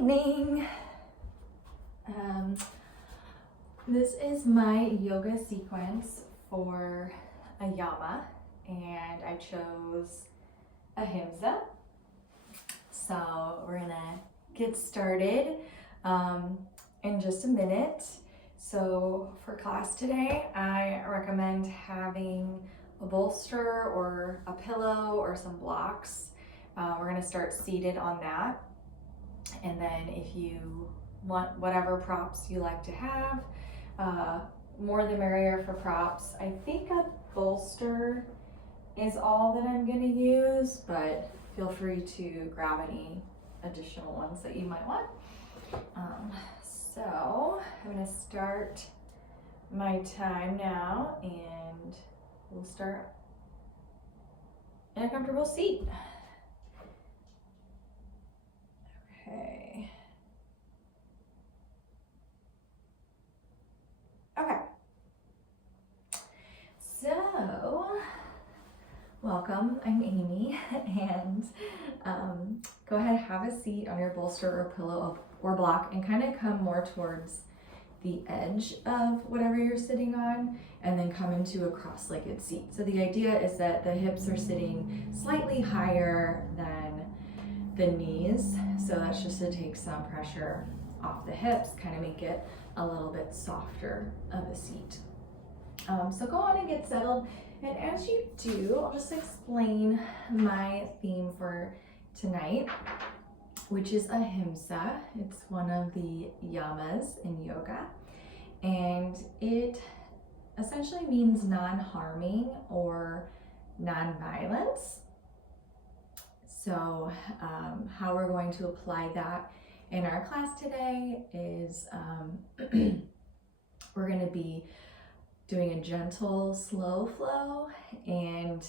evening. This is my yoga sequence for a Yama, and I chose Ahimsa. So we're gonna get started in just a minute. So for class today, I recommend having a bolster or a pillow or some blocks. We're gonna start seated on that. And then if you want whatever props you like to have, more the merrier for props. I think a bolster is all that I'm gonna use, but feel free to grab any additional ones that you might want. So I'm gonna start my time now, and we'll start in a comfortable seat. Okay. Okay. So, welcome. I'm Amy, and go ahead, have a seat on your bolster or pillow or block, and kind of come more towards the edge of whatever you're sitting on, and then come into a cross-legged seat. So the idea is that the hips are sitting slightly higher than the knees, so that's just to take some pressure off the hips, kind of make it a little bit softer of a seat. So go on and get settled, and as you do, I'll just explain my theme for tonight, which is Ahimsa. It's one of the yamas in yoga, and it essentially means non-harming or non-violence. So how we're going to apply that in our class today is we're going to be doing a gentle, slow flow and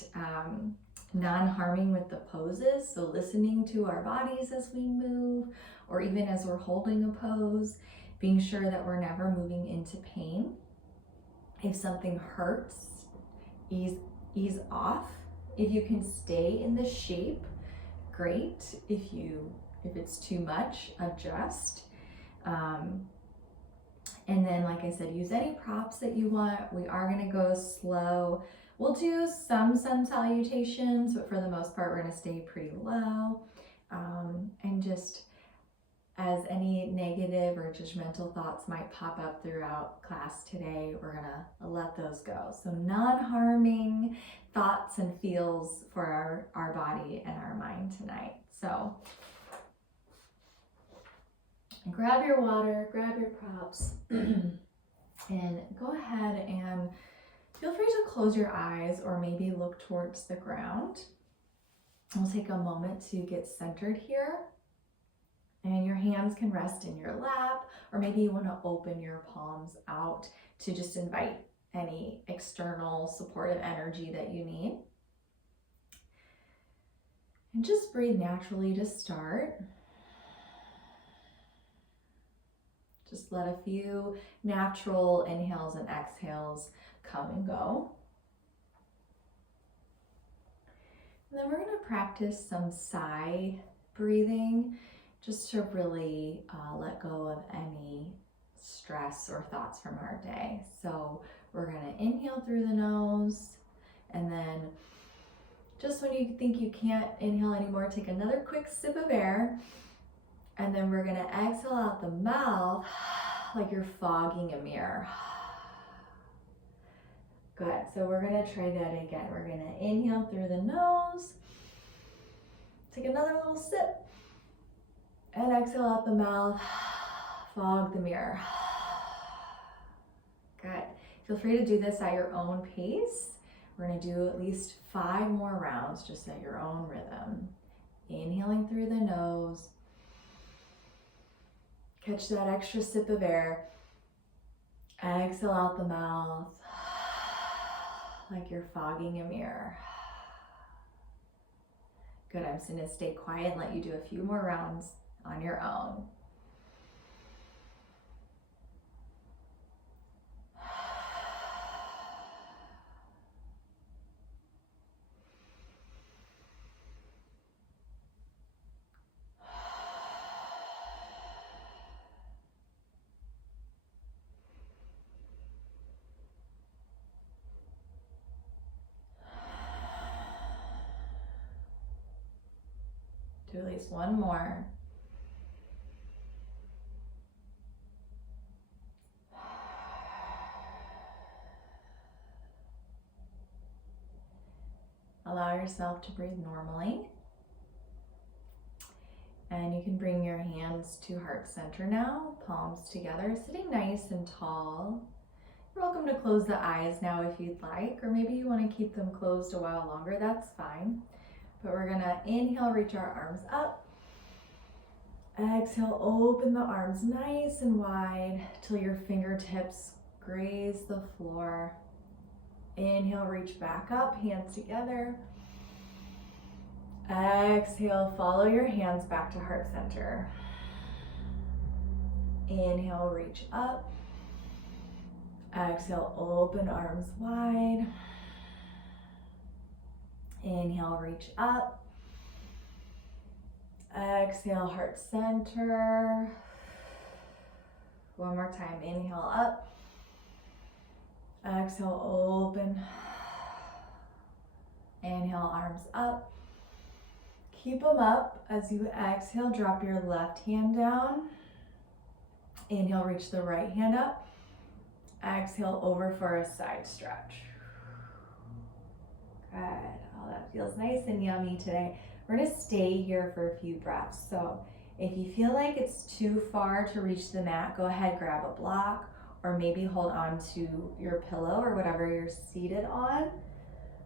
non-harming with the poses. So listening to our bodies as we move, or even as we're holding a pose, being sure that we're never moving into pain. If something hurts, ease off. If you can stay in the shape, great. If it's too much, adjust. And then, like I said, use any props that you want. We are gonna go slow. We'll do some sun salutations, but for the most part, we're gonna stay pretty low. And just as any negative or judgmental thoughts might pop up throughout class today, we're gonna let those go. So non-harming thoughts and feels for our body and our mind tonight. So grab your water, grab your props, and go ahead and feel free to close your eyes or maybe look towards the ground. We'll take a moment to get centered here. And your hands can rest in your lap, or maybe you want to open your palms out to just invite any external supportive energy that you need. And just breathe naturally to start. Just let a few natural inhales and exhales come and go. And then we're going to practice some sigh breathing, just to really let go of any stress or thoughts from our day. So we're going to inhale through the nose, and then just when you think you can't inhale anymore, take another quick sip of air, and then we're going to exhale out the mouth like you're fogging a mirror. Good. So we're going to try that again. We're going to inhale through the nose, take another little sip, and exhale out the mouth, fog the mirror. Good. Feel free to do this at your own pace. We're going to do at least 5 more rounds just at your own rhythm. Inhaling through the nose. Catch that extra sip of air. Exhale out the mouth like you're fogging a mirror. Good. I'm just going to stay quiet and let you do a few more rounds on your own. release. One more. Allow yourself to breathe normally. And you can bring your hands to heart center now, palms together, sitting nice and tall. You're welcome to close the eyes now if you'd like, or maybe you want to keep them closed a while longer, that's fine. But we're gonna inhale, reach our arms up. Exhale, open the arms nice and wide till your fingertips graze the floor. Inhale, reach back up, hands together. Exhale, follow your hands back to heart center. Inhale, reach up. Exhale, open arms wide. Inhale, reach up. Exhale, heart center. One more time, inhale up. Exhale, open. Inhale, arms up. Keep them up. As you exhale, drop your left hand down. Inhale, reach the right hand up. Exhale, over for a side stretch. Good. Oh, that feels nice and yummy today. We're gonna stay here for a few breaths. So if you feel like it's too far to reach the mat, go ahead, grab a block, or maybe hold on to your pillow or whatever you're seated on.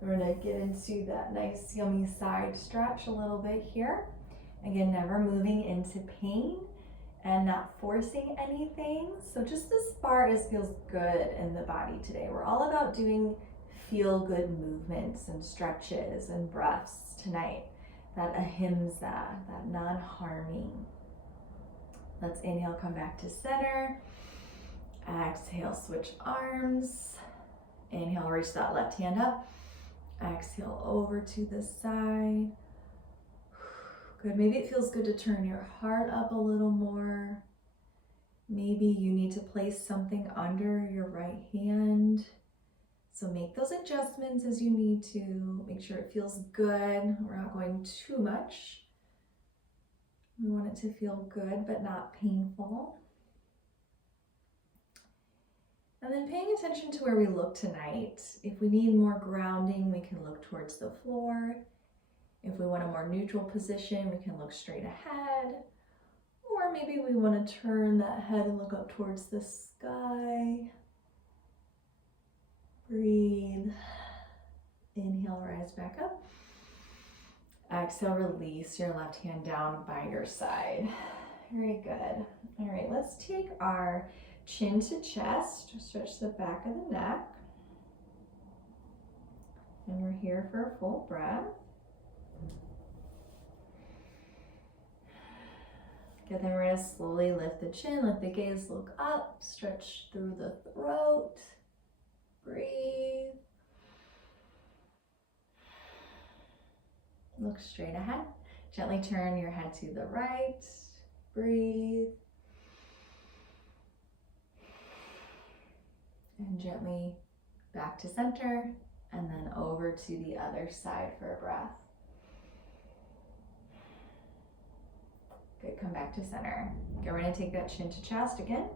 We're gonna get into that nice yummy side stretch a little bit here. Again, never moving into pain and not forcing anything. So just as far as feels good in the body today. We're all about doing feel good movements and stretches and breaths tonight. That ahimsa, that non-harming. Let's inhale, come back to center. Exhale, switch arms. Inhale, reach that left hand up. Exhale, over to the side. Good, maybe it feels good to turn your heart up a little more. Maybe you need to place something under your right hand. So make those adjustments as you need to. Make sure it feels good. We're not going too much. We want it to feel good, but not painful. And then paying attention to where we look tonight. If we need more grounding, we can look towards the floor. If we want a more neutral position, we can look straight ahead. Or maybe we want to turn that head and look up towards the sky. Breathe. Inhale, rise back up. Exhale, release your left hand down by your side. Very good. All right, let's take our chin to chest, stretch the back of the neck. And we're here for a full breath. Good, then we're gonna slowly lift the chin, lift the gaze, look up, stretch through the throat. Breathe. Look straight ahead. Gently turn your head to the right. Breathe. And gently back to center and then over to the other side for a breath. Good, come back to center. Okay, we're gonna take that chin to chest again.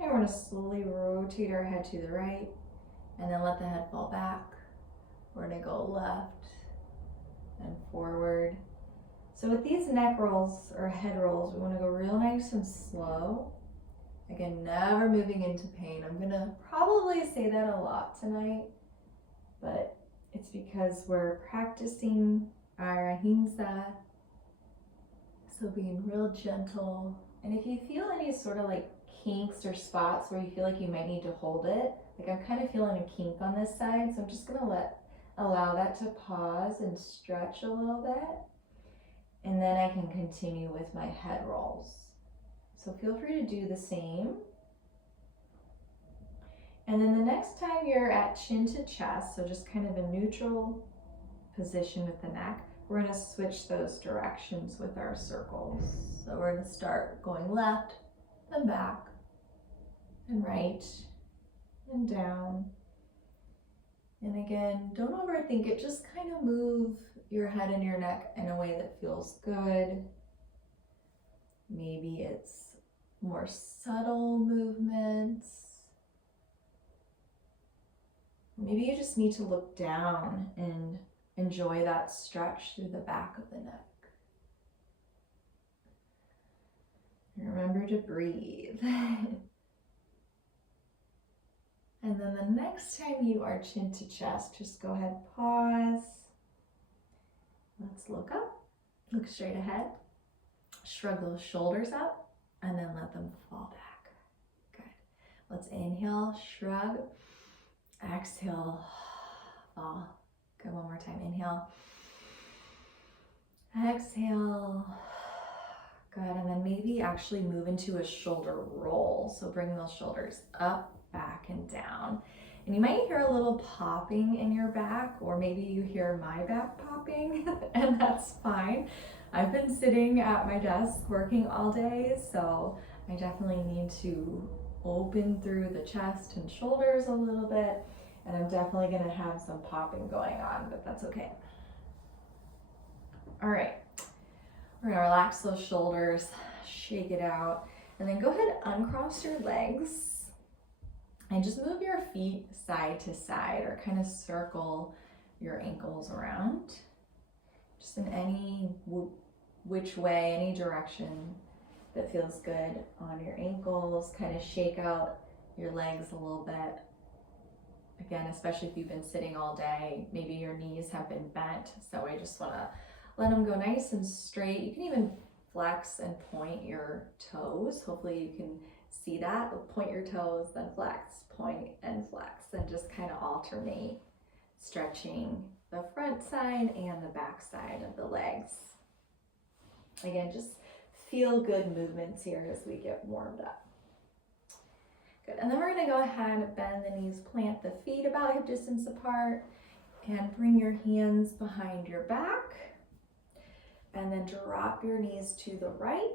And we're gonna slowly rotate our head to the right and then let the head fall back. We're gonna go left and forward. So with these neck rolls or head rolls, we wanna go real nice and slow. Again, never moving into pain. I'm gonna probably say that a lot tonight, but it's because we're practicing our ahimsa. So being real gentle. And if you feel any sort of like kinks or spots where you feel like you might need to hold it, like I'm kind of feeling a kink on this side, so I'm just gonna allow that to pause and stretch a little bit. And then I can continue with my head rolls. So feel free to do the same. And then the next time you're at chin to chest, so just kind of a neutral position with the neck, we're gonna switch those directions with our circles. So we're gonna start going left, then back, and right, and down, And again, don't overthink it, just kind of move your head and your neck in a way that feels good. Maybe it's more subtle movements. Maybe you just need to look down and enjoy that stretch through the back of the neck. And remember to breathe. And then the next time you are chin to chest, just go ahead, pause. Let's look up, look straight ahead. Shrug those shoulders up and then let them fall back. Good. Let's inhale, shrug. Exhale, fall. Good, one more time. Inhale. Exhale. Good, and then maybe actually move into a shoulder roll. So bring those shoulders up, back, and down. And you might hear a little popping in your back, or maybe you hear my back popping, and that's fine. I've been sitting at my desk working all day, so I definitely need to open through the chest and shoulders a little bit, and I'm definitely gonna have some popping going on, but that's okay. All right, we're gonna relax those shoulders, shake it out, and then go ahead, uncross your legs, and just move your feet side to side, or kind of circle your ankles around, just in any which way, any direction that feels good on your ankles. Kind of shake out your legs a little bit. Again, especially if you've been sitting all day, maybe your knees have been bent, so I just want to let them go nice and straight. You can even flex and point your toes. Hopefully you can see that. Point your toes, then flex, point and flex, and just kind of alternate, stretching the front side and the back side of the legs. Again, just feel good movements here as we get warmed up. Good, and then we're gonna go ahead and bend the knees, plant the feet about hip distance apart, and bring your hands behind your back. And then drop your knees to the right.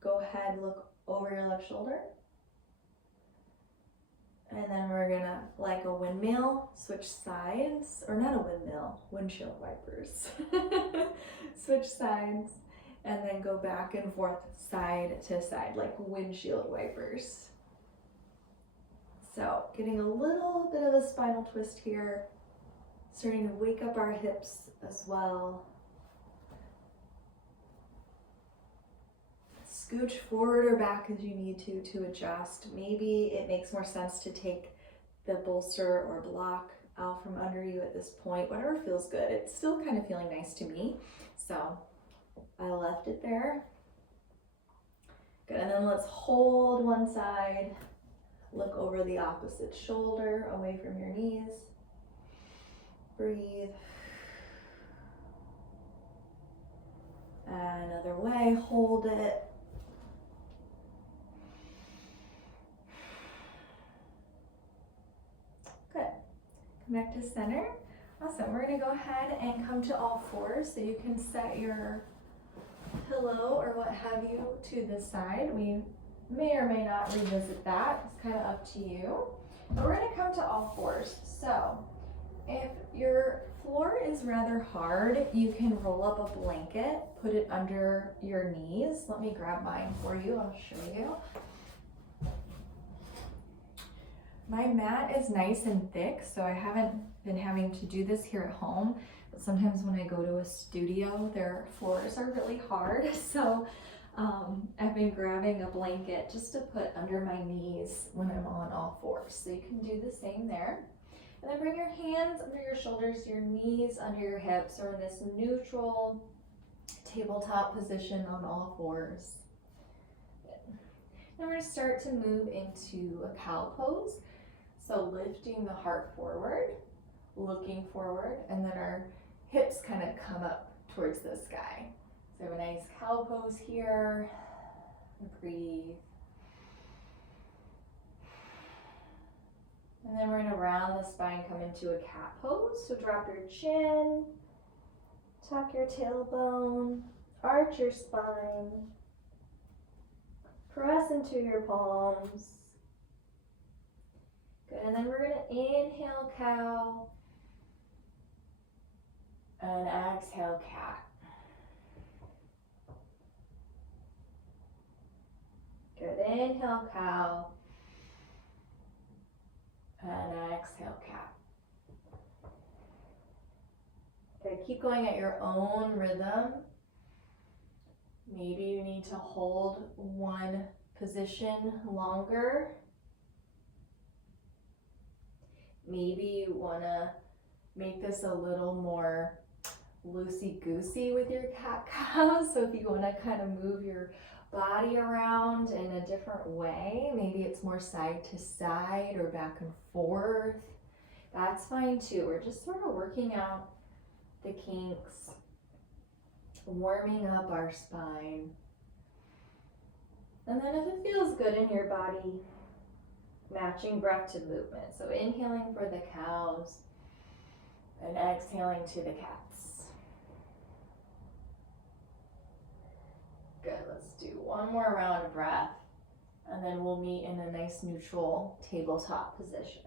Go ahead, look over your left shoulder. And then we're gonna, like a windmill, switch sides, or not a windmill, windshield wipers. Switch sides, and then go back and forth, side to side, like windshield wipers. So getting a little bit of a spinal twist here, starting to wake up our hips as well. Scooch forward or back as you need to adjust. Maybe it makes more sense to take the bolster or block out from under you at this point, whatever feels good. It's still kind of feeling nice to me, so I left it there. Good, and then let's hold one side, look over the opposite shoulder, away from your knees. Breathe. Another way, hold it. Good. Come back to center. Awesome. We're going to go ahead and come to all fours, so you can set your pillow or what have you to the side. We may or may not revisit that. It's kind of up to you. But we're going to come to all fours. So if your floor is rather hard, you can roll up a blanket, put it under your knees. Let me grab mine for you. I'll show you. My mat is nice and thick, so I haven't been having to do this here at home, but sometimes when I go to a studio, their floors are really hard, so I've been grabbing a blanket just to put under my knees when I'm on all fours. So you can do the same there. And then bring your hands under your shoulders, your knees under your hips, or in this neutral tabletop position on all fours. Then we're going to start to move into a cow pose. So lifting the heart forward, looking forward, and then our hips kind of come up towards the sky. So have a nice cow pose here. Breathe. And then we're going to round the spine, come into a cat pose. So drop your chin, tuck your tailbone, arch your spine, press into your palms. Good, and then we're going to inhale cow, And exhale, cat. Good, inhale, cow. And exhale, cat. Good, keep going at your own rhythm. Maybe you need to hold one position longer. Maybe you want to make this a little more loosey-goosey with your cat-cow. So if you want to kind of move your body around in a different way, maybe it's more side to side or back and forth, that's fine too. We're just sort of working out the kinks, warming up our spine. And then if it feels good in your body, matching breath to movement. So inhaling for the cows and exhaling to the cats. Good, let's do one more round of breath, and then we'll meet in a nice neutral tabletop position.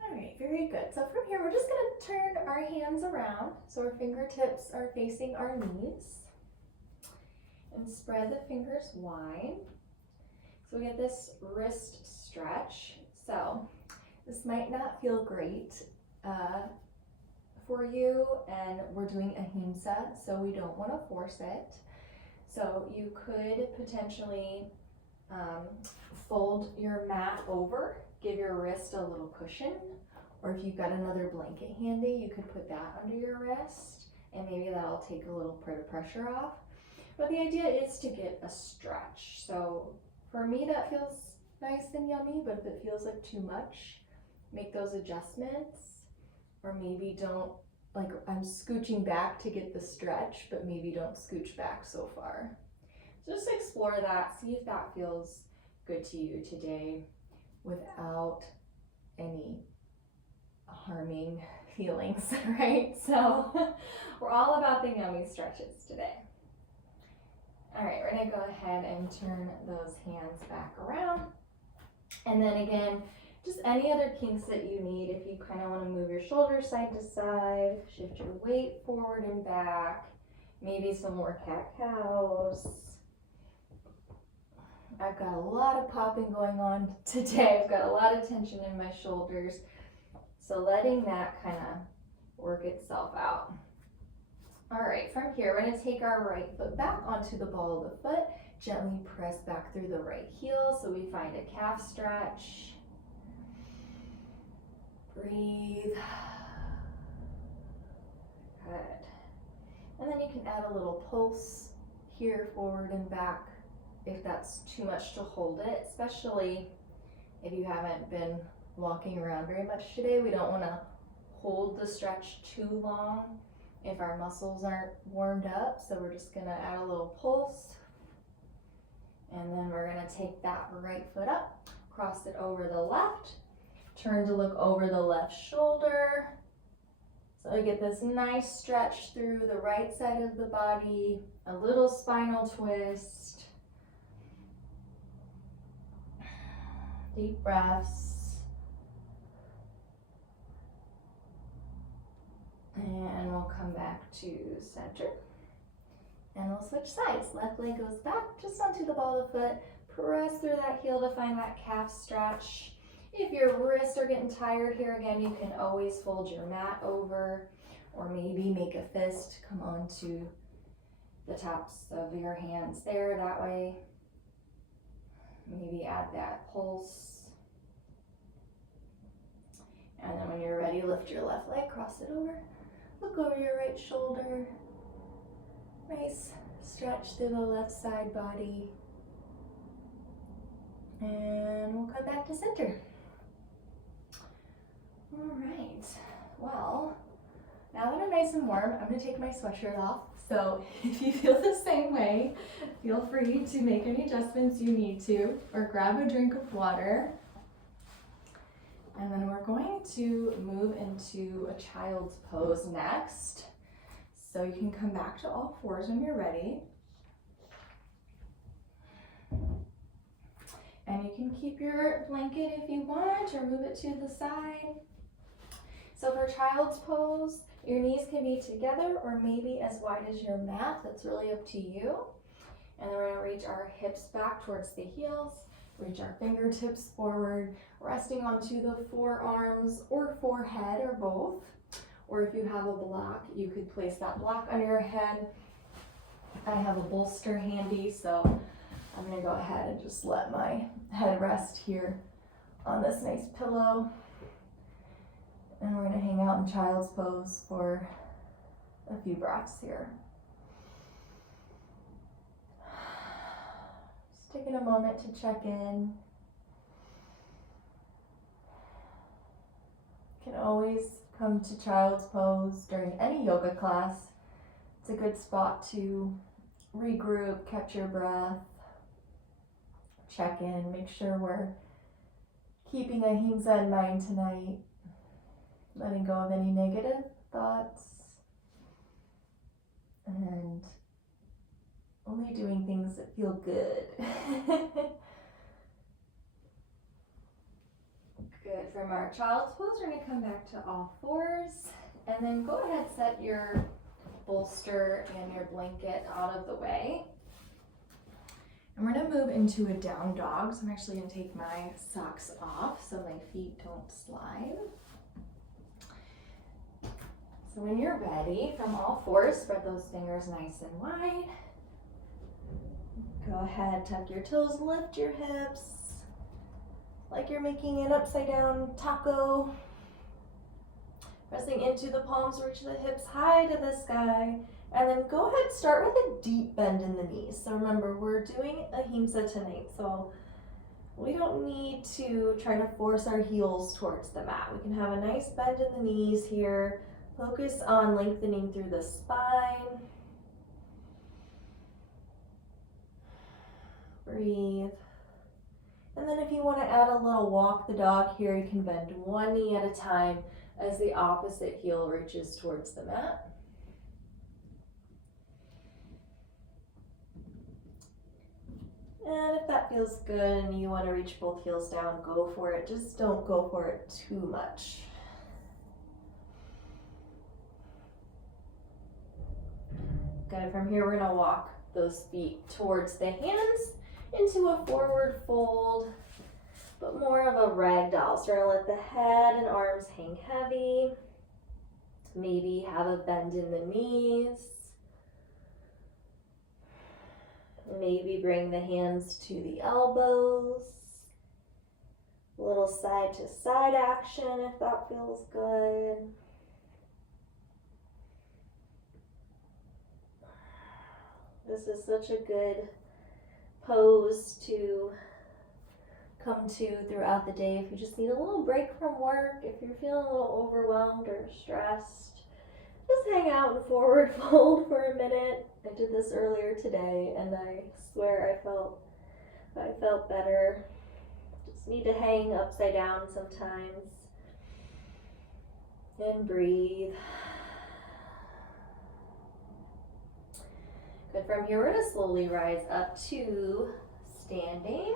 All right, very good. So from here, we're just gonna turn our hands around so our fingertips are facing our knees, and spread the fingers wide. So we get this wrist stretch. So this might not feel great for you, and we're doing Ahimsa, so we don't want to force it. So you could potentially fold your mat over, give your wrist a little cushion, or if you've got another blanket handy, you could put that under your wrist, and maybe that'll take a little bit of pressure off. But the idea is to get a stretch. So for me, that feels nice and yummy, but if it feels like too much, make those adjustments. Or maybe don't, like I'm scooching back to get the stretch, but maybe don't scooch back so far. So just explore that, see if that feels good to you today without any harming feelings, right? So we're all about the yummy stretches today. All right, we're gonna go ahead and turn those hands back around. And then again, just any other kinks that you need. If you kind of want to move your shoulders side to side, shift your weight forward and back, maybe some more cat-cows. I've got a lot of popping going on today. I've got a lot of tension in my shoulders. So letting that kind of work itself out. All right, from here, we're gonna take our right foot back onto the ball of the foot, gently press back through the right heel so we find a calf stretch. Breathe. Good. And then you can add a little pulse here, forward and back, if that's too much to hold it, especially if you haven't been walking around very much today. We don't want to hold the stretch too long if our muscles aren't warmed up. So we're just going to add a little pulse. And then we're going to take that right foot up, cross it over the left, turn to look over the left shoulder. So we get this nice stretch through the right side of the body, a little spinal twist. Deep breaths. And we'll come back to center. And we'll switch sides. Left leg goes back just onto the ball of the foot. Press through that heel to find that calf stretch. If your wrists are getting tired here, again, you can always fold your mat over, or maybe make a fist come onto the tops of your hands there. That way, maybe add that pulse. And then when you're ready, lift your left leg, cross it over, look over your right shoulder. Nice stretch through the left side body. And we'll come back to center. All right, well, now that I'm nice and warm, I'm gonna take my sweatshirt off. So if you feel the same way, feel free to make any adjustments you need to, or grab a drink of water. And then we're going to move into a child's pose next. So you can come back to all fours when you're ready. And you can keep your blanket if you want, or move it to the side. So for child's pose, your knees can be together or maybe as wide as your mat. That's really up to you. And then we're gonna reach our hips back towards the heels, reach our fingertips forward, resting onto the forearms or forehead or both. Or if you have a block, you could place that block under your head. I have a bolster handy, so I'm gonna go ahead and just let my head rest here on this nice pillow. And we're gonna hang out in child's pose for a few breaths here. Just taking a moment to check in. You can always come to child's pose during any yoga class. It's a good spot to regroup, catch your breath, check in, make sure we're keeping Ahimsa in mind tonight, letting go of any negative thoughts, and only doing things that feel good. Good. From our child's pose, we're going to come back to all fours, and then go ahead, set your bolster and your blanket out of the way. And we're going to move into a down dog. So I'm actually going to take my socks off so my feet don't slide. So when you're ready, from all fours, spread those fingers nice and wide. Go ahead, tuck your toes, lift your hips, like you're making an upside down taco. Pressing into the palms, reach the hips high to the sky. And then go ahead, start with a deep bend in the knees. So remember, we're doing Ahimsa tonight, so we don't need to try to force our heels towards the mat. We can have a nice bend in the knees here. Focus on lengthening through the spine. Breathe. And then if you want to add a little walk the dog here, you can bend one knee at a time as the opposite heel reaches towards the mat. And if that feels good and you want to reach both heels down, go for it. Just don't go for it too much. Good. From here, we're going to walk those feet towards the hands into a forward fold, but more of a ragdoll. So we're going to let the head and arms hang heavy. Maybe have a bend in the knees. Maybe bring the hands to the elbows. A little side to side action if that feels good. This is such a good pose to come to throughout the day if you just need a little break from work, if you're feeling a little overwhelmed or stressed. Just hang out in forward fold for a minute. I did this earlier today and I swear I felt better. Just need to hang upside down sometimes. And breathe. Good. From here, we're going to slowly rise up to standing.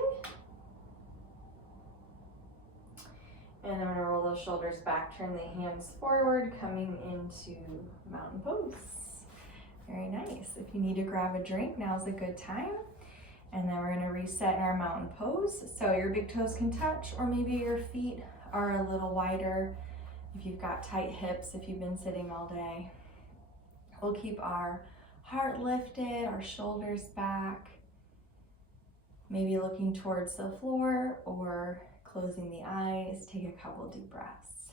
And then we're going to roll those shoulders back, turn the hands forward, coming into mountain pose. Very nice. If you need to grab a drink, now's a good time. And then we're going to reset in our mountain pose. So your big toes can touch, or maybe your feet are a little wider if you've got tight hips, if you've been sitting all day. We'll keep our heart lifted, our shoulders back, maybe looking towards the floor or closing the eyes. Take a couple deep breaths.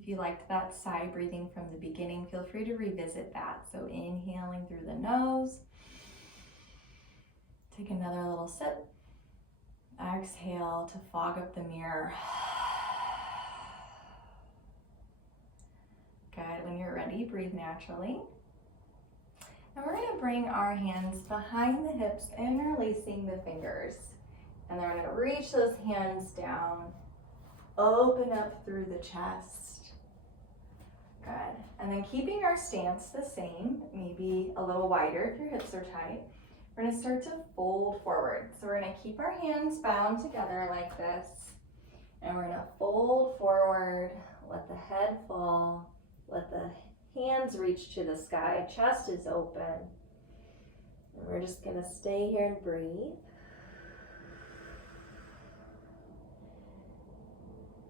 If you liked that sigh breathing from the beginning, feel free to revisit that. So inhaling through the nose. Take another little sip. Exhale to fog up the mirror. Good. When you're ready, breathe naturally. And we're going to bring our hands behind the hips, interlacing the fingers. And then we're going to reach those hands down, open up through the chest. Good. And then keeping our stance the same, maybe a little wider if your hips are tight. we're gonna start to fold forward. So we're gonna keep our hands bound together like this, and we're gonna fold forward, let the head fall, let the hands reach to the sky, chest is open. And we're just gonna stay here and breathe.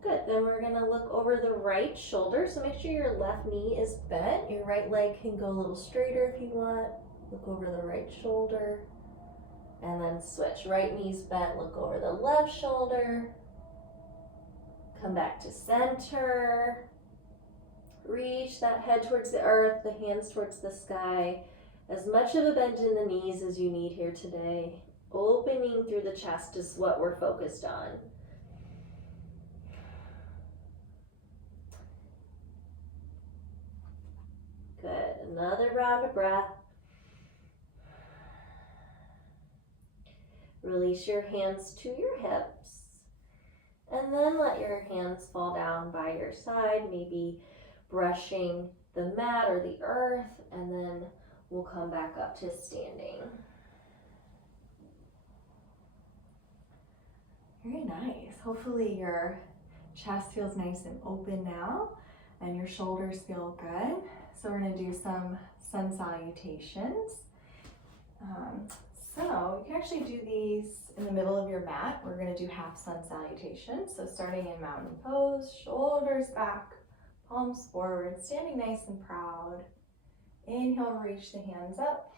Good, then we're gonna look over the right shoulder. So make sure your left knee is bent. Your right leg can go a little straighter if you want. Look over the right shoulder. And then switch. Right knee's bent, look over the left shoulder. Come back to center. Reach that head towards the earth, the hands towards the sky. As much of a bend in the knees as you need here today. Opening through the chest is what we're focused on. Good, another round of breath. Release your hands to your hips. And then let your hands fall down by your side, maybe brushing the mat or the earth, and then we'll come back up to standing. Very nice. Hopefully your chest feels nice and open now, and your shoulders feel good. So we're gonna do some sun salutations. So you can actually do these in the middle of your mat. We're gonna do half sun salutations. So starting in mountain pose, shoulders back, palms forward, standing nice and proud. Inhale, reach the hands up.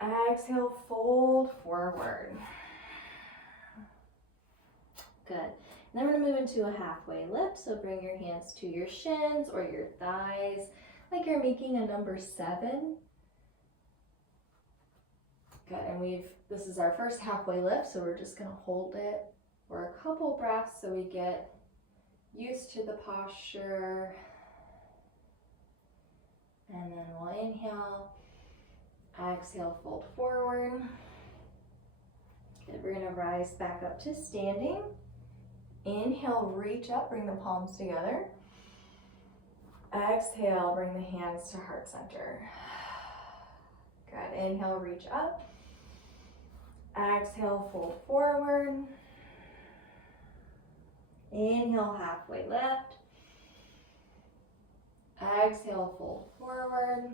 Exhale, fold forward. Good. And then we're gonna move into a halfway lift. So bring your hands to your shins or your thighs, like you're making a number 7. Good, and this is our first halfway lift, so we're just gonna hold it for a couple breaths so we get used to the posture. And then we'll inhale, exhale, fold forward. Good, we're gonna rise back up to standing. Inhale, reach up, bring the palms together. Exhale, bring the hands to heart center. Good, inhale, reach up. Exhale, fold forward. Inhale, halfway lift. Exhale, fold forward.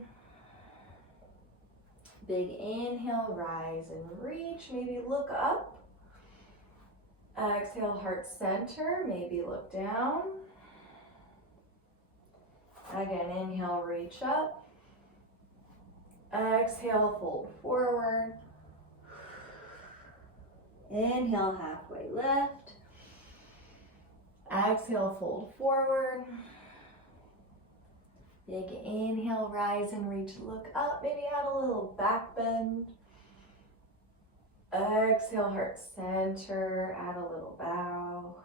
Big inhale, rise and reach. Maybe look up. Exhale, heart center. Maybe look down. Again, inhale, reach up. Exhale, fold forward. Inhale, halfway lift. Exhale, fold forward. Big inhale, rise and reach, look up. Maybe add a little back bend. Exhale, heart center, add a little bow.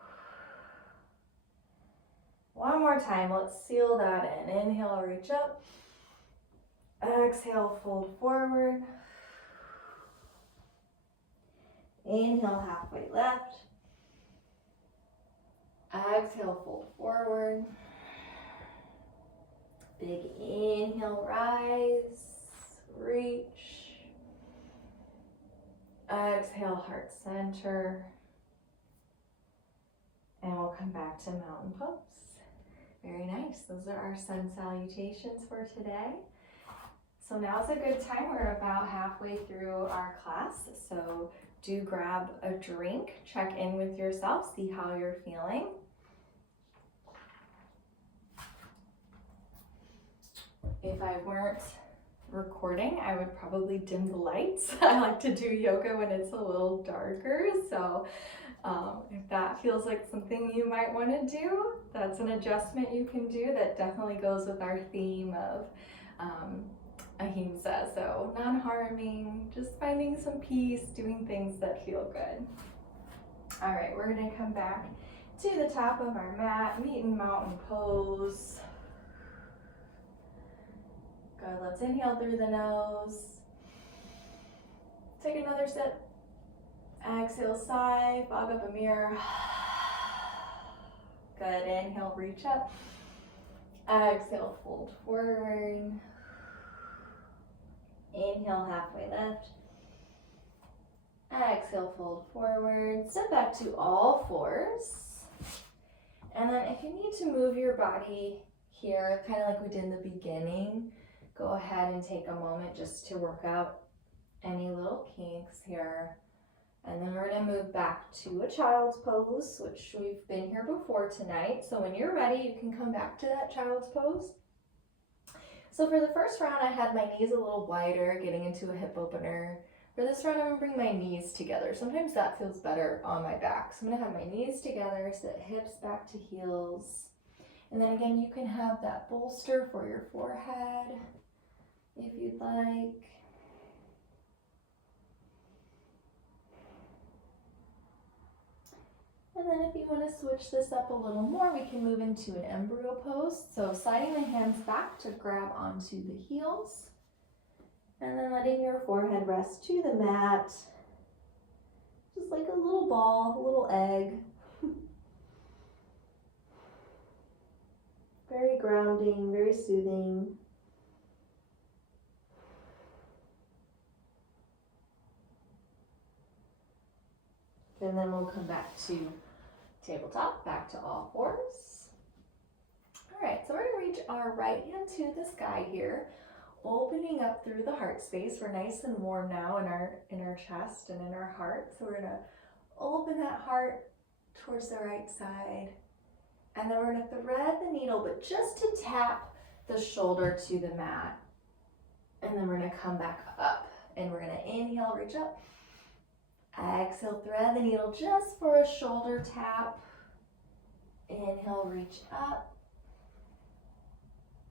One more time, let's seal that in. Inhale, reach up. Exhale, fold forward. Inhale, halfway left. Exhale, fold forward. Big inhale, rise, reach. Exhale, heart center. And we'll come back to mountain pose. Very nice. Those are our sun salutations for today. So now's a good time. We're about halfway through our class. So do grab a drink, check in with yourself, see how you're feeling. If I weren't recording, I would probably dim the lights. I like to do yoga when it's a little darker. So if that feels like something you might want to do, that's an adjustment you can do that definitely goes with our theme of Ahimsa. So non-harming, just finding some peace, doing things that feel good. All right, we're gonna come back to the top of our mat, meet in mountain pose. Good, let's inhale through the nose. Take another sip. Exhale, sigh, fog up a mirror. Good, inhale, reach up. Exhale, fold forward. Inhale, halfway lift. exhale, fold forward, step back to all fours. And then if you need to move your body here, kind of like we did in the beginning, go ahead and take a moment just to work out any little kinks here. And then we're gonna move back to a child's pose, which we've been here before tonight. So when you're ready, you can come back to that child's pose. So for the first round, I had my knees a little wider, getting into a hip opener. For this round, I'm gonna bring my knees together. Sometimes that feels better on my back. So I'm gonna have my knees together, sit hips back to heels. And then again, you can have that bolster for your forehead if you'd like. And then if you want to switch this up a little more, we can move into an embryo pose. So sliding the hands back to grab onto the heels. And then letting your forehead rest to the mat. Just like a little ball, a little egg. Very grounding, very soothing. And then we'll come back to tabletop, back to all fours. All right, so we're gonna reach our right hand to the sky here, opening up through the heart space. We're nice and warm now in our chest and in our heart. So we're gonna open that heart towards the right side. And then we're gonna thread the needle, but just to tap the shoulder to the mat. And then we're gonna come back up. And we're gonna inhale, reach up. Exhale, thread the needle just for a shoulder tap. Inhale, reach up.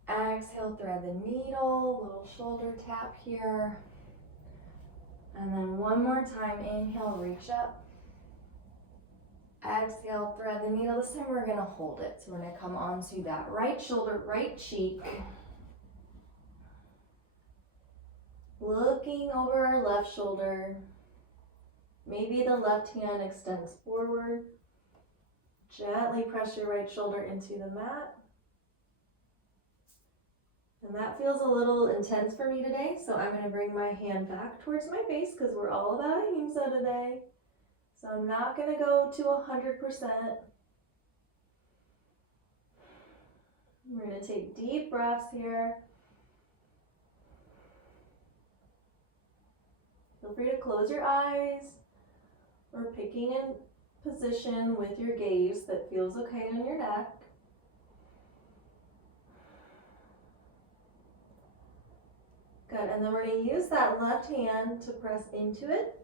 Exhale, thread the needle, little shoulder tap here. And then one more time, inhale, reach up. Exhale, thread the needle. This time we're gonna hold it. So we're gonna come onto that right shoulder, right cheek. Looking over our left shoulder. Maybe the left hand extends forward. Gently press your right shoulder into the mat. And that feels a little intense for me today, so I'm going to bring my hand back towards my face because we're all about Ahimsa today. So I'm not going to go to 100%. We're going to take deep breaths here. Feel free to close your eyes or picking a position with your gaze that feels okay on your neck. Good, and then we're going to use that left hand to press into it.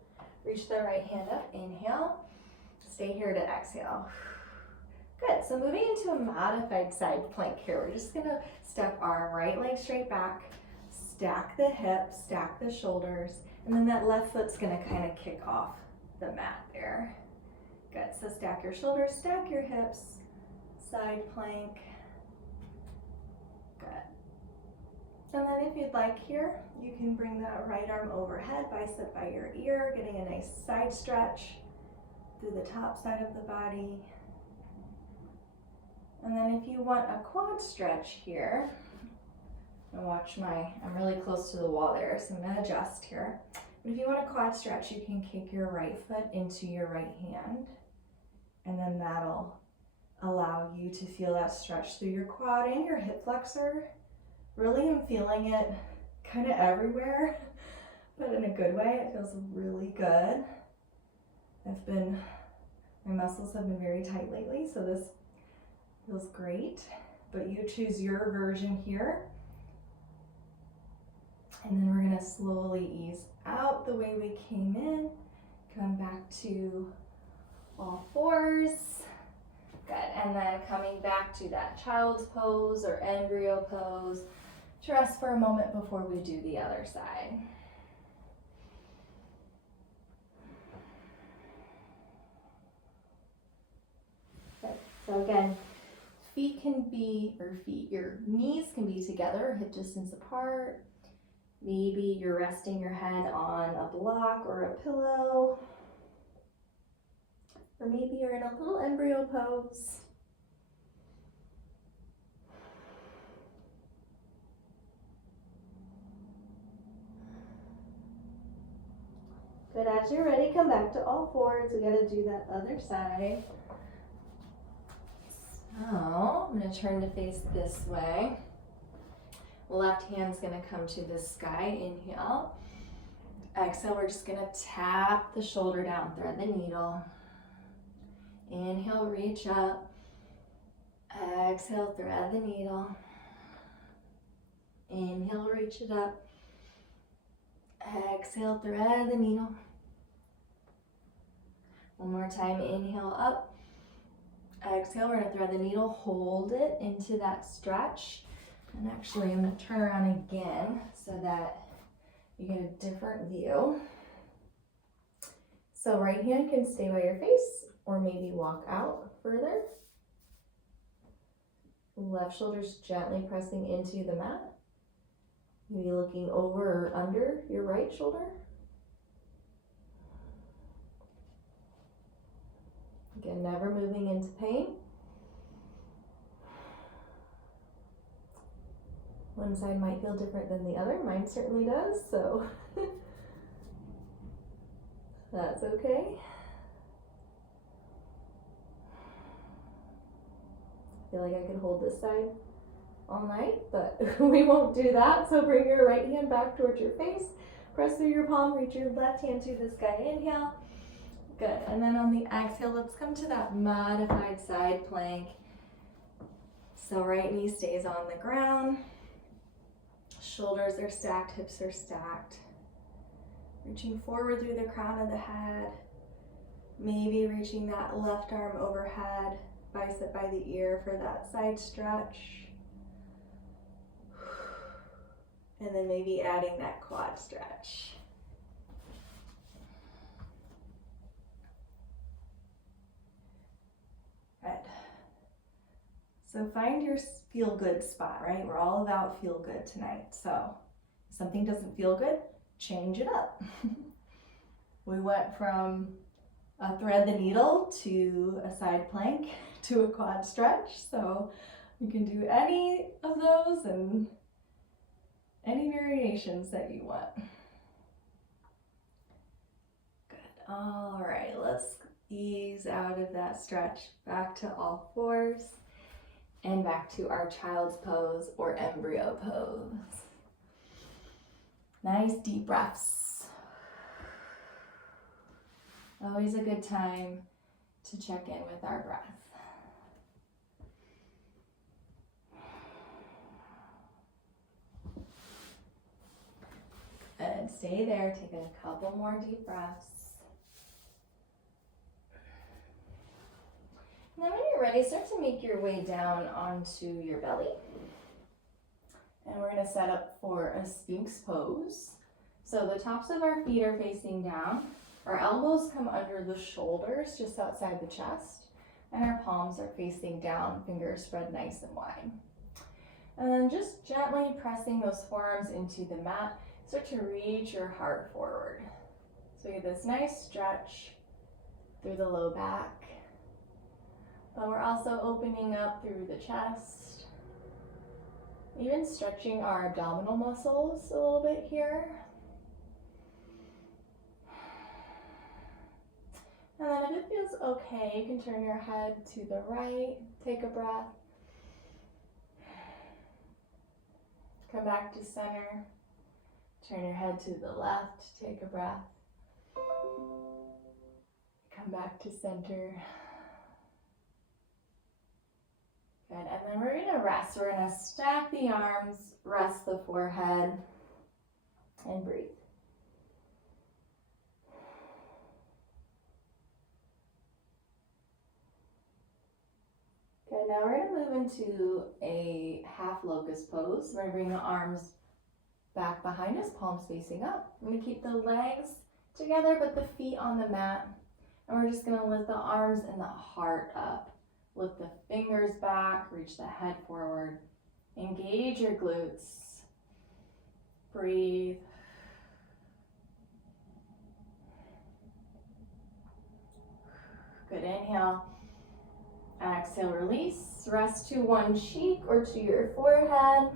Reach the right hand up, inhale. Stay here to exhale. Good, so moving into a modified side plank here. We're just going to step our right leg straight back, stack the hips, stack the shoulders, and then that left foot's going to kind of kick off the mat there. Good, so stack your shoulders, stack your hips, side plank. Good. And then if you'd like here, you can bring that right arm overhead, bicep by your ear, getting a nice side stretch through the top side of the body. And then if you want a quad stretch here, and watch I'm really close to the wall there, so I'm gonna adjust here. But if you want a quad stretch, you can kick your right foot into your right hand, and then that'll allow you to feel that stretch through your quad and your hip flexor. Really am feeling it kind of everywhere, but in a good way. It feels really good. My muscles have been very tight lately, so this feels great. But you choose your version here. And then we're gonna slowly ease out the way we came in. Come back to all fours. Good, and then coming back to that child's pose or embryo pose to rest for a moment before we do the other side. Good. So again, your knees can be together, hip distance apart. Maybe you're resting your head on a block or a pillow. Or maybe you're in a little embryo pose. Good, as you're ready, come back to all fours. We gotta do that other side. So, I'm gonna turn to face this way. Left hand's gonna come to the sky, inhale. Exhale, we're just gonna tap the shoulder down, thread the needle. Inhale, reach up. Exhale, thread the needle. Inhale, reach it up. Exhale, thread the needle. One more time, inhale up. Exhale, we're gonna thread the needle, hold it into that stretch. And actually, I'm gonna turn around again so that you get a different view. So right hand can stay by your face or maybe walk out further. Left shoulder's gently pressing into the mat. Maybe looking over or under your right shoulder. Again, never moving into pain. One side might feel different than the other. Mine certainly does, so that's okay. I feel like I could hold this side all night, but we won't do that. So bring your right hand back towards your face. Press through your palm, reach your left hand to the sky. Inhale. Good. And then on the exhale, let's come to that modified side plank. So right knee stays on the ground. Shoulders are stacked, hips are stacked. Reaching forward through the crown of the head. Maybe reaching that left arm overhead, bicep by the ear for that side stretch. And then maybe adding that quad stretch. Good. So find your feel good spot, right? We're all about feel good tonight. So if something doesn't feel good, change it up. We went from a thread the needle to a side plank to a quad stretch. So you can do any of those and any variations that you want. Good. All right, let's ease out of that stretch back to all fours and back to our child's pose or embryo pose. Nice deep breaths. Always a good time to check in with our breath. And stay there, take a couple more deep breaths. And then when you're ready, start to make your way down onto your belly. And we're gonna set up for a Sphinx pose. So the tops of our feet are facing down. Our elbows come under the shoulders, just outside the chest. And our palms are facing down, fingers spread nice and wide. And then just gently pressing those forearms into the mat. Start to reach your heart forward. So we get this nice stretch through the low back. But we're also opening up through the chest. Even stretching our abdominal muscles a little bit here. And then if it feels okay, you can turn your head to the right, take a breath. Come back to center. Turn your head to the left, take a breath. Come back to center. Good, and then we're gonna rest. We're gonna stack the arms, rest the forehead, and breathe. Good, now we're gonna move into a half locust pose. We're gonna bring the arms back behind us, palms facing up. I'm gonna keep the legs together, but the feet on the mat. And we're just gonna lift the arms and the heart up. Lift the fingers back, reach the head forward. Engage your glutes. Breathe. Good, inhale. Exhale, release. Rest to one cheek or to your forehead.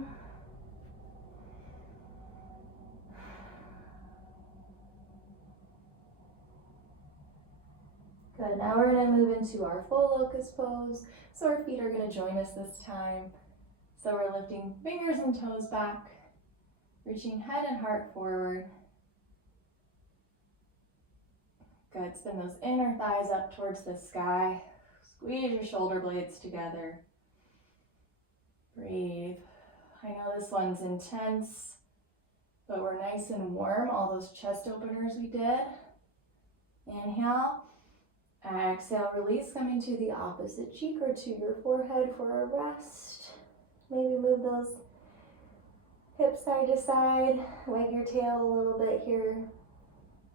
Good, now we're gonna move into our full locust pose. So our feet are gonna join us this time. So we're lifting fingers and toes back, reaching head and heart forward. Good, spin those inner thighs up towards the sky. Squeeze your shoulder blades together. Breathe. I know this one's intense, but we're nice and warm. All those chest openers we did. Inhale. Exhale, release, coming to the opposite cheek or to your forehead for a rest. Maybe move those hips side to side. Wag your tail a little bit here,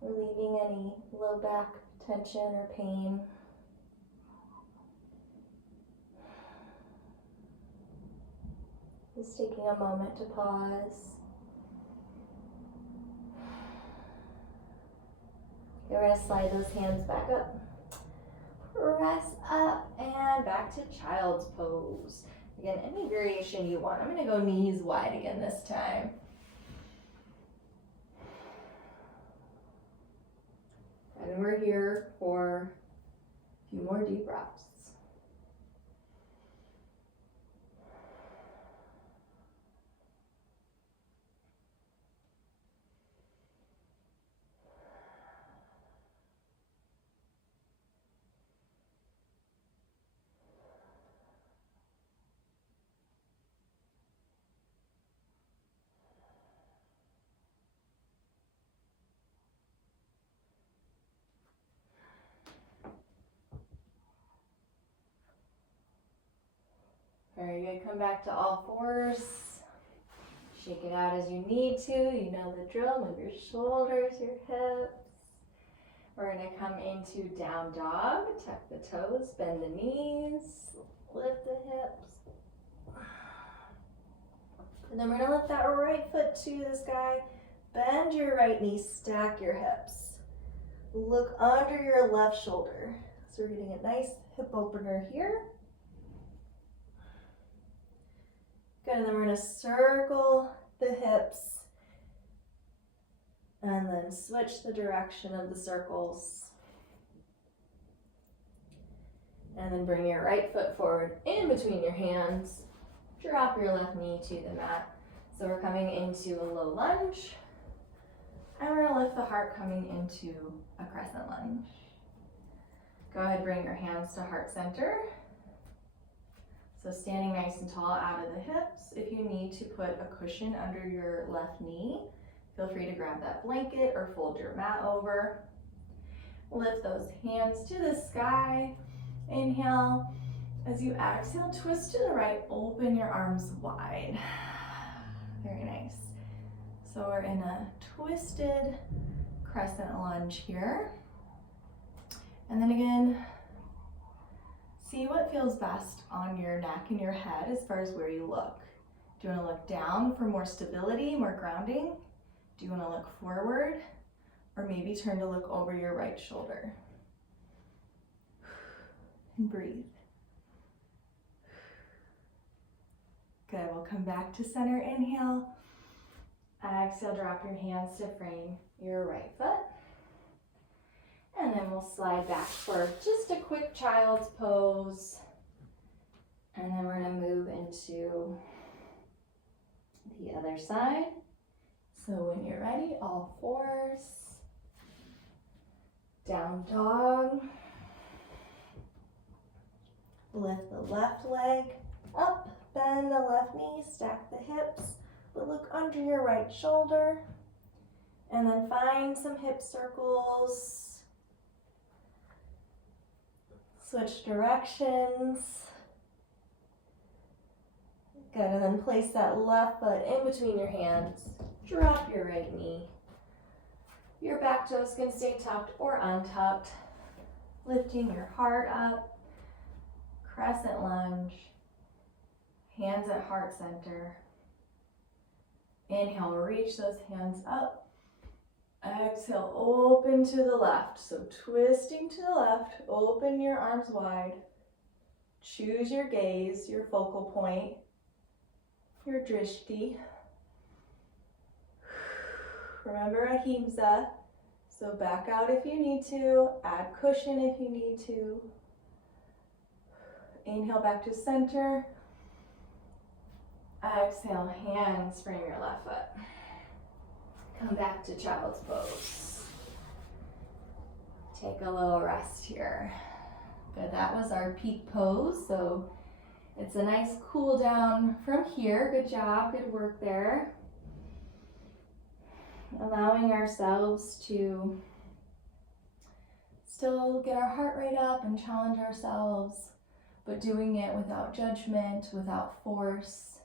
relieving any low back tension or pain. Just taking a moment to pause. Okay, we're going to slide those hands back up. Press up and back to child's pose. Again, any variation you want. I'm going to go knees wide again this time. And we're here for a few more deep breaths. Very good. Come back to all fours. Shake it out as you need to. You know the drill. Move your shoulders, your hips. We're going to come into down dog. Tuck the toes, bend the knees, lift the hips. And then we're going to lift that right foot to the sky. Bend your right knee, stack your hips. Look under your left shoulder. So we're getting a nice hip opener here. Good, and then we're going to circle the hips and then switch the direction of the circles. And then bring your right foot forward in between your hands. Drop your left knee to the mat. So we're coming into a low lunge. And we're going to lift the heart coming into a crescent lunge. Go ahead, bring your hands to heart center. So standing nice and tall out of the hips. If you need to put a cushion under your left knee, feel free to grab that blanket or fold your mat over. Lift those hands to the sky. Inhale. As you exhale, twist to the right, open your arms wide. Very nice. So we're in a twisted crescent lunge here. And then again, see what feels best on your neck and your head as far as where you look. Do you want to look down for more stability, more grounding? Do you want to look forward? Or maybe turn to look over your right shoulder? And breathe. Good, we'll come back to center, inhale. Exhale, drop your hands to frame your right foot. And then we'll slide back for just a quick child's pose. And then we're going to move into the other side. So when you're ready, all fours. Down dog. Lift the left leg up, bend the left knee, stack the hips, but look under your right shoulder. And then find some hip circles. Switch directions. Good, and then place that left foot in between your hands. Drop your right knee. Your back toes can stay tucked or untucked. Lifting your heart up. Crescent lunge. Hands at heart center. Inhale, reach those hands up. Exhale, open to the left. So twisting to the left, open your arms wide. Choose your gaze, your focal point, your drishti. Remember Ahimsa, So back out if you need to, add cushion if you need to. Inhale back to center. Exhale, hands frame your left foot. Come back to child's pose. Take a little rest here. Good, that was our peak pose, so it's a nice cool down from here. Good job, good work there. Allowing ourselves to still get our heart rate up and challenge ourselves, but doing it without judgment, without force,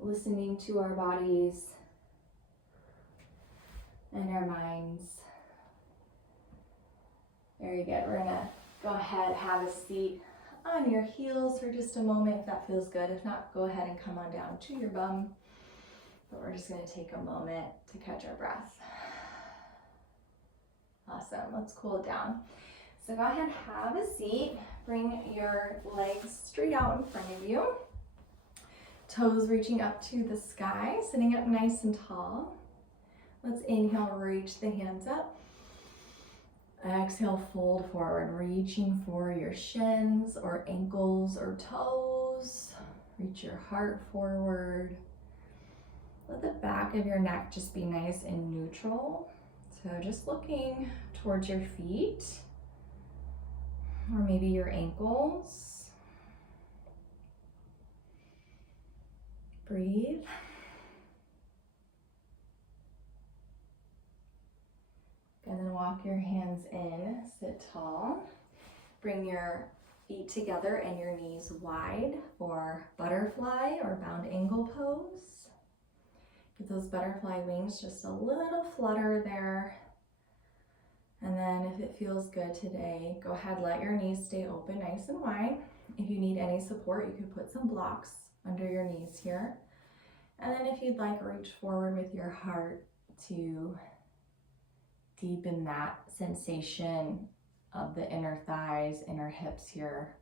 listening to our bodies and our minds. Very good. We're gonna go ahead, have a seat on your heels for just a moment if that feels good. If not, go ahead and come on down to your bum. But we're just gonna take a moment to catch our breath. Awesome, let's cool it down. So go ahead, have a seat. Bring your legs straight out in front of you. Toes reaching up to the sky, sitting up nice and tall. Let's inhale, reach the hands up. Exhale, fold forward, reaching for your shins or ankles or toes. Reach your heart forward. Let the back of your neck just be nice and neutral. So just looking towards your feet or maybe your ankles. Breathe. And then walk your hands in, sit tall. Bring your feet together and your knees wide for butterfly or bound angle pose. Give those butterfly wings just a little flutter there. And then if it feels good today, go ahead, let your knees stay open nice and wide. If you need any support, you could put some blocks under your knees here. And then if you'd like, reach forward with your heart to deepen that sensation of the inner thighs, inner hips here.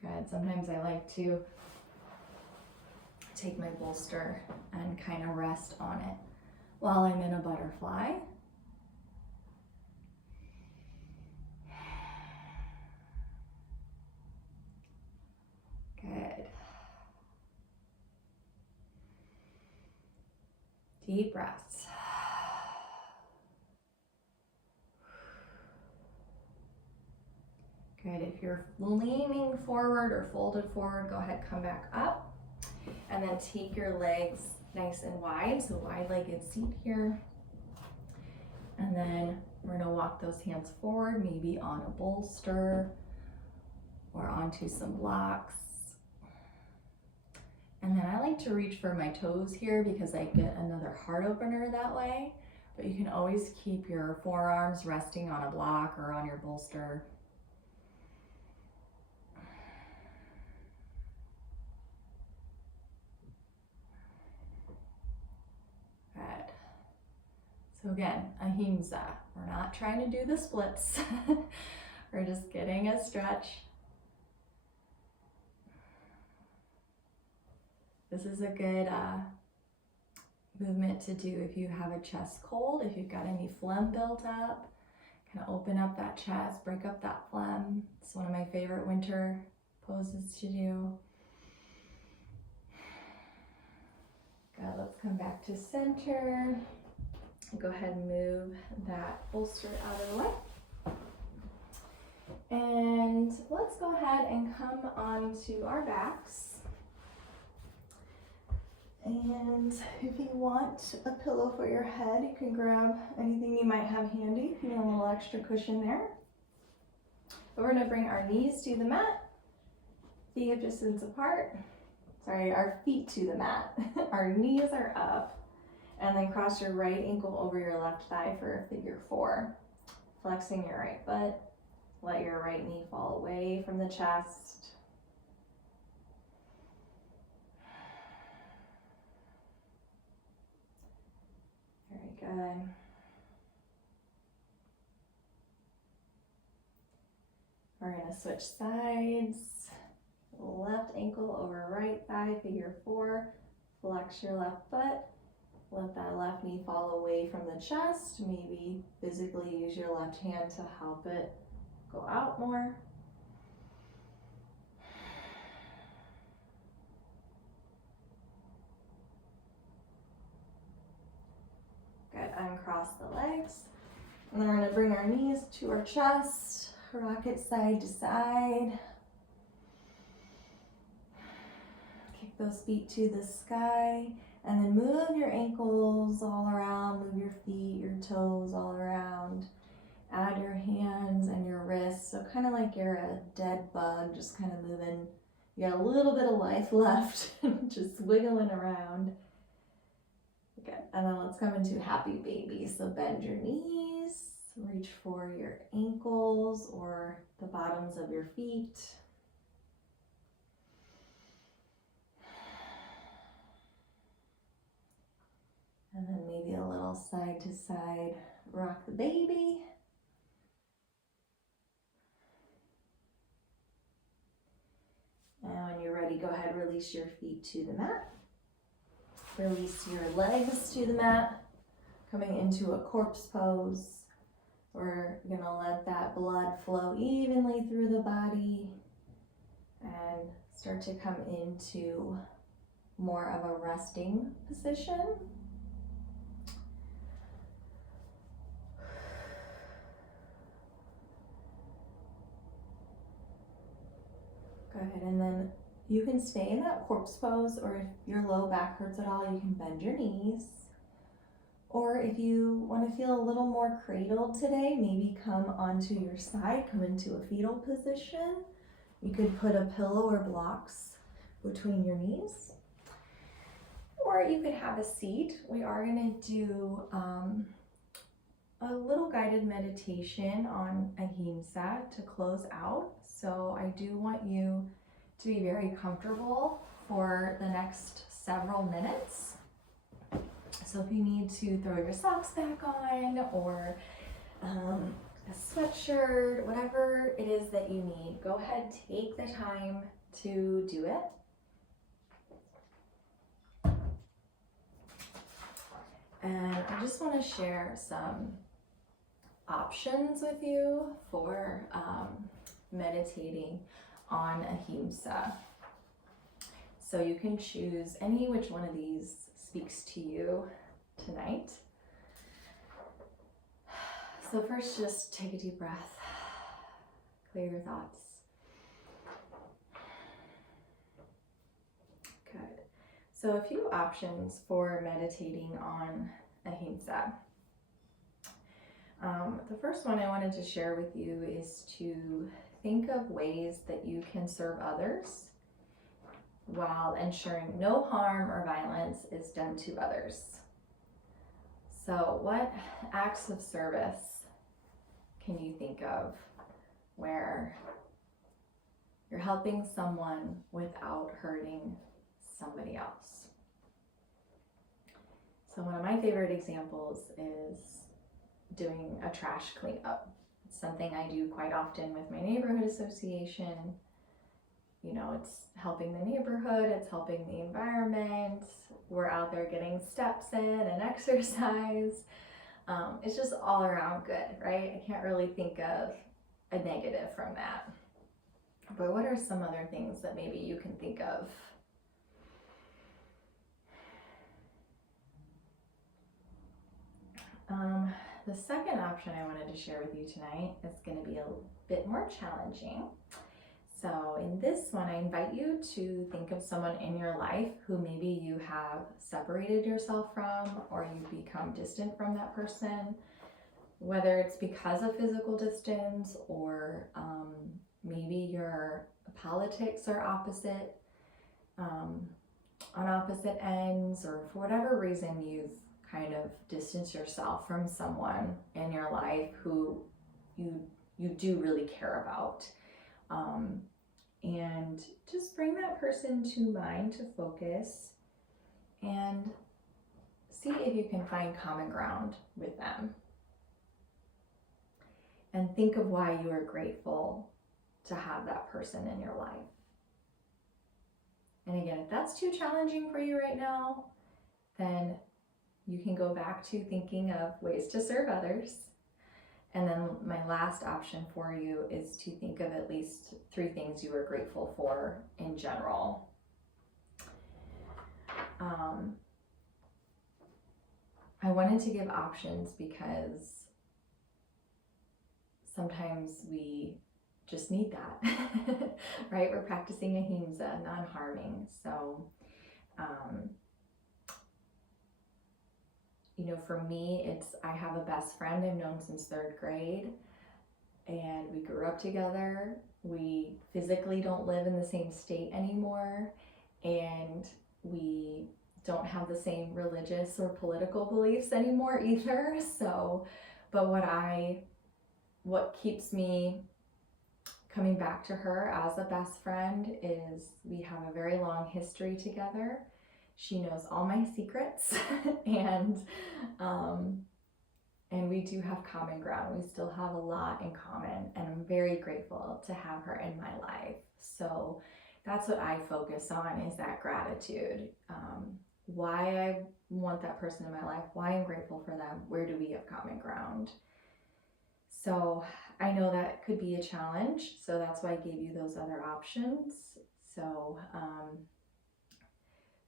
Good. Sometimes I like to take my bolster and kind of rest on it while I'm in a butterfly. Good. Deep breaths. Good. If you're leaning forward or folded forward, go ahead, come back up. And then take your legs nice and wide, so wide-legged seat here. And then we're gonna walk those hands forward, maybe on a bolster or onto some blocks. And then I like to reach for my toes here because I get another heart opener that way. But you can always keep your forearms resting on a block or on your bolster. Good. So again, Ahimsa. We're not trying to do the splits. We're just getting a stretch. This is a good movement to do if you have a chest cold, if you've got any phlegm built up. Kind of open up that chest, break up that phlegm. It's one of my favorite winter poses to do. Good, let's come back to center. Go ahead and move that bolster out of the way. And let's go ahead and come onto our backs. And if you want a pillow for your head, you can grab anything you might have handy. You need a little extra cushion there. But we're gonna bring our knees to the mat, feet hip distance apart. Sorry, our feet to the mat. Our knees are up. And then cross your right ankle over your left thigh for a figure four. Flexing your right foot. Let your right knee fall away from the chest. Very good. We're gonna switch sides. Left ankle over right thigh, figure four. Flex your left foot. Let that left knee fall away from the chest. Maybe physically use your left hand to help it go out more. Good, uncross the legs. And then we're gonna bring our knees to our chest, rock it side to side. Kick those feet to the sky, and then move your ankles all around, move your feet, your toes all around. Add your hands and your wrists, so kind of like you're a dead bug, just kind of moving. You got a little bit of life left, just wiggling around. Good, and then let's come into happy baby. So bend your knees, reach for your ankles or the bottoms of your feet. And then maybe a little side to side rock the baby. And when you're ready, go ahead, release your feet to the mat. Release your legs to the mat, coming into a corpse pose. We're gonna let that blood flow evenly through the body and start to come into more of a resting position. Good, and then you can stay in that corpse pose, or if your low back hurts at all, you can bend your knees. Or if you want to feel a little more cradled today, maybe come onto your side, come into a fetal position. You could put a pillow or blocks between your knees. Or you could have a seat. We are going to do a little guided meditation on Ahimsa to close out. So I do want you to be very comfortable for the next several minutes. So if you need to throw your socks back on, or a sweatshirt, whatever it is that you need, go ahead, take the time to do it. And I just want to share some options with you for meditating on Ahimsa. So you can choose any which one of these speaks to you tonight. So first, just take a deep breath, clear your thoughts. Good. So a few options for meditating on Ahimsa. The first one I wanted to share with you is to think of ways that you can serve others while ensuring no harm or violence is done to others. So what acts of service can you think of where you're helping someone without hurting somebody else? So one of my favorite examples is doing a trash cleanup. It's something I do quite often with my neighborhood association. You know, it's helping the neighborhood, it's helping the environment. We're out there getting steps in and exercise. It's just all around good, right? I can't really think of a negative from that. But what are some other things that maybe you can think of? The second option I wanted to share with you tonight is going to be a bit more challenging. So in this one, I invite you to think of someone in your life who maybe you have separated yourself from, or you've become distant from that person, whether it's because of physical distance, or maybe your politics are opposite, on opposite ends, or for whatever reason you've kind of distance yourself from someone in your life who you do really care about. And just bring that person to mind, to focus, and see if you can find common ground with them. And think of why you are grateful to have that person in your life. And again, if that's too challenging for you right now, then you can go back to thinking of ways to serve others. And then my last option for you is to think of at least 3 things you are grateful for in general. I wanted to give options because sometimes we just need that, right? We're practicing ahimsa, non-harming. So, for me, I have a best friend I've known since 3rd grade, and we grew up together. We physically don't live in the same state anymore, and we don't have the same religious or political beliefs anymore either. So, but what keeps me coming back to her as a best friend is we have a very long history together. She knows all my secrets, and we do have common ground. We still have a lot in common, and I'm very grateful to have her in my life. So that's what I focus on, is that gratitude. Why I want that person in my life, why I'm grateful for them, where do we have common ground? So I know that could be a challenge, so that's why I gave you those other options. So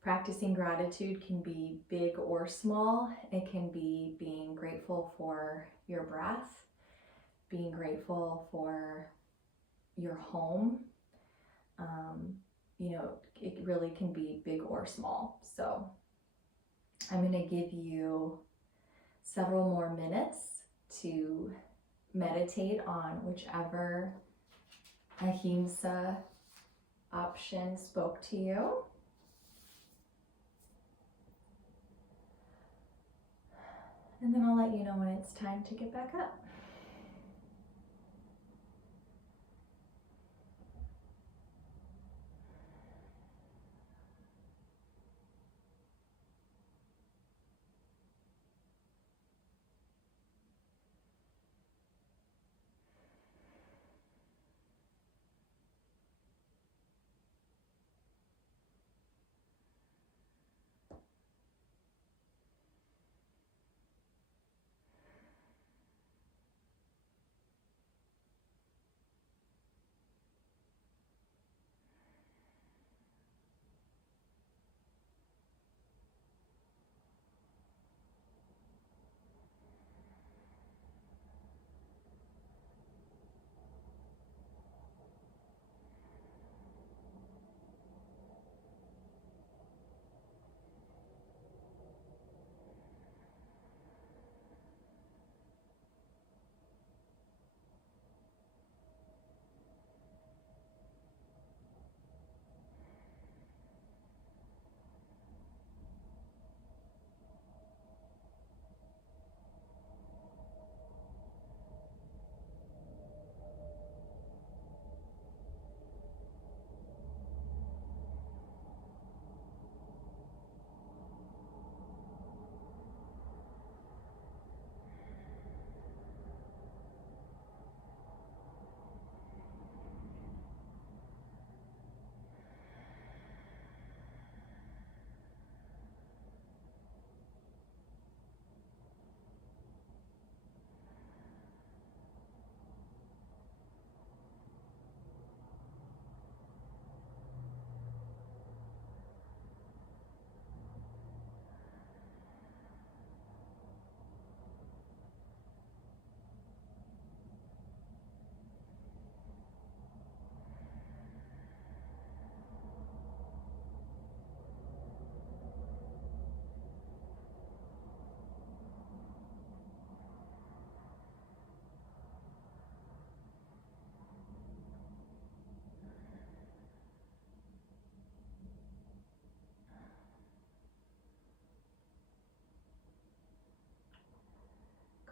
practicing gratitude can be big or small. It can be being grateful for your breath, being grateful for your home. It really can be big or small. So I'm going to give you several more minutes to meditate on whichever ahimsa option spoke to you. And then I'll let you know when it's time to get back up.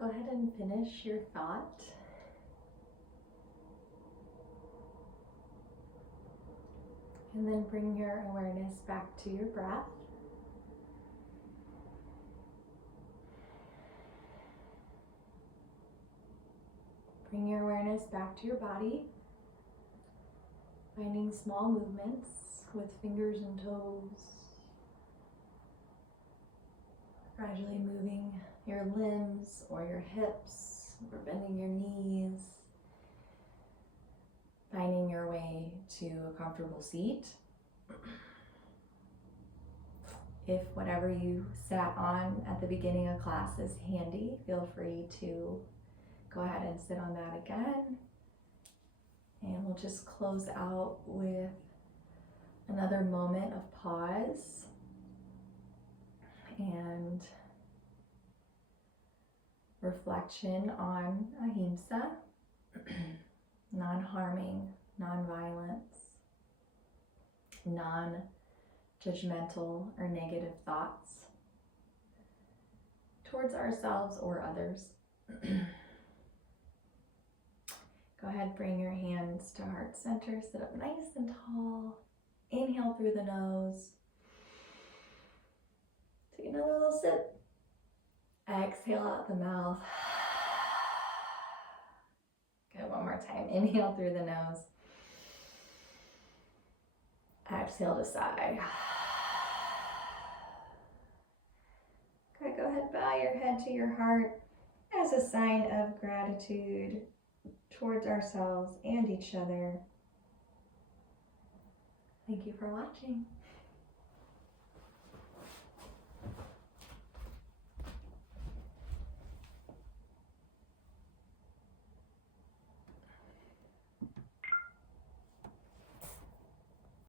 Go ahead and finish your thought. And then bring your awareness back to your breath. Bring your awareness back to your body, finding small movements. with fingers and toes. Gradually moving your limbs or your hips, or bending your knees. Finding your way to a comfortable seat. If whatever you sat on at the beginning of class is handy, feel free to go ahead and sit on that again. And we'll just close out with another moment of pause and reflection on Ahimsa, non-harming, non-violence, non-judgmental or negative thoughts towards ourselves or others. Go ahead, bring your hands to heart center, sit up nice and tall. Inhale through the nose. Take another little sip. Exhale out the mouth. Good, one more time. Inhale through the nose. Exhale to sigh. Okay, go ahead, bow your head to your heart as a sign of gratitude towards ourselves and each other. Thank you for watching.